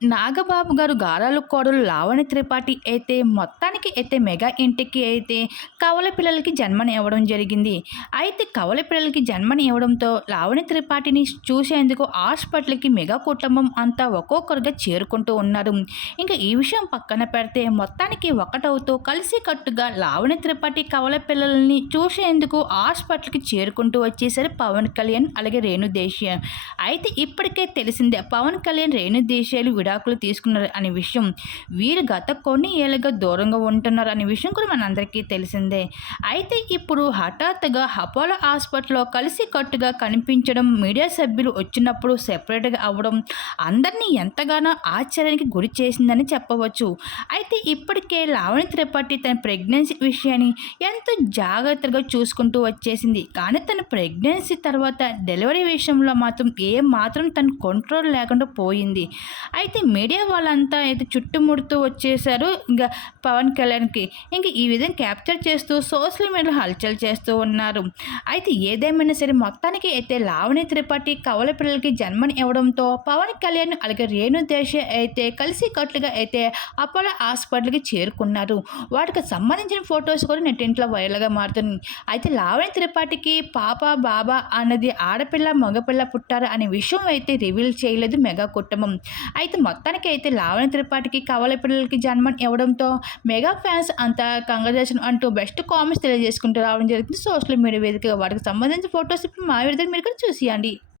నాగబాబు గారు గారాలు కోడలు లావణ్య త్రిపాఠి అయితే మొత్తానికి అయితే మెగా ఇంటికి అయితే కవల పిల్లలకి జన్మని ఇవ్వడం జరిగింది. అయితే కవల పిల్లలకి జన్మని ఇవ్వడంతో లావణ్య త్రిపాఠిని చూసేందుకు హాస్పిటల్‌కి మెగా కుటుంబం అంతా ఒక్కొక్కరుగా చేరుకుంటూ ఉన్నారు. ఇంక ఈ విషయం పక్కన పెడితే మొత్తానికి ఒకటవుతూ కలిసికట్టుగా లావణ్య త్రిపాఠి కవల పిల్లల్ని చూసేందుకు హాస్పిటల్‌కి చేరుకుంటూ వచ్చేసారు పవన్ కళ్యాణ్ అలాగే రేణు దేశాయ్. అయితే ఇప్పటికే తెలిసిందే పవన్ కళ్యాణ్, రేణు దేశాయలు విడాకులు తీసుకున్నారు అనే విషయం. వీరు గత కొన్ని ఏళ్లుగా దూరంగా ఉంటున్నారు అనే విషయం కూడా మనందరికీ తెలిసిందే. అయితే ఇప్పుడు హఠాత్తుగా అపోలో హాస్పిటల్‌లో కలిసికట్టుగా కనిపించడం, మీడియా సభ్యులు వచ్చినప్పుడు సెపరేట్‌గా అవ్వడం అందరినీ ఎంతగానో ఆశ్చర్యానికి గురి చేసిందని చెప్పవచ్చు. అయితే ఇప్పటికే లావణ్య త్రిపాఠి తన ప్రెగ్నెన్సీ విషయాన్ని ఎంతో జాగ్రత్తగా చూసుకుంటూ వచ్చేసింది. కానీ తన ప్రెగ్నెన్సీ తర్వాత డెలివరీ విషయంలో మాత్రం ఏమాత్రం తన కంట్రోల్ లేకుండా పోయింది. అయితే మీడియా వాళ్ళంతా అయితే చుట్టుముడుతూ వచ్చేసారు ఇంక పవన్ కళ్యాణ్‌కి. ఇంక ఈ విధంగా క్యాప్చర్ చేస్తూ సోషల్ మీడియాలో హల్చల్ చేస్తూ ఉన్నారు. అయితే ఏదేమైనా సరే మొత్తానికి అయితే లావణ్య త్రిపాఠి కవల పిల్లలకి జన్మని ఇవ్వడంతో పవన్ కళ్యాణ్ అలాగే రేణు దేశాయ్ అయితే కలిసికట్టుగా అయితే అపోలో హాస్పిటల్‌కి చేరుకున్నారు. వాటికి సంబంధించిన ఫోటోస్ కూడా నెట్టింట్లో వైరల్‌గా మారుతుంది. అయితే లావణ్య త్రిపాఠికి పాప, బాబా అన్నది ఆడపిల్ల, మగపిల్ల పుట్టారు అనే విషయం అయితే రివీల్ చేయలేదు మెగా కుటుంబం. అయితే మొత్తానికి అయితే లావణ్య త్రిపాఠికి కవల పిల్లలకి జన్మని ఇవ్వడంతో మెగా ఫ్యాన్స్ అంతా కంగ్రాచులేషన్ అంటూ బెస్ట్ కామెంట్స్ తెలియజేసుకుంటూ రావడం జరుగుతుంది సోషల్ మీడియా వేదికగా. వాటికి సంబంధించిన ఫోటోస్ ఇప్పుడు మా విడుదల మీరు కూడా చూసియండి.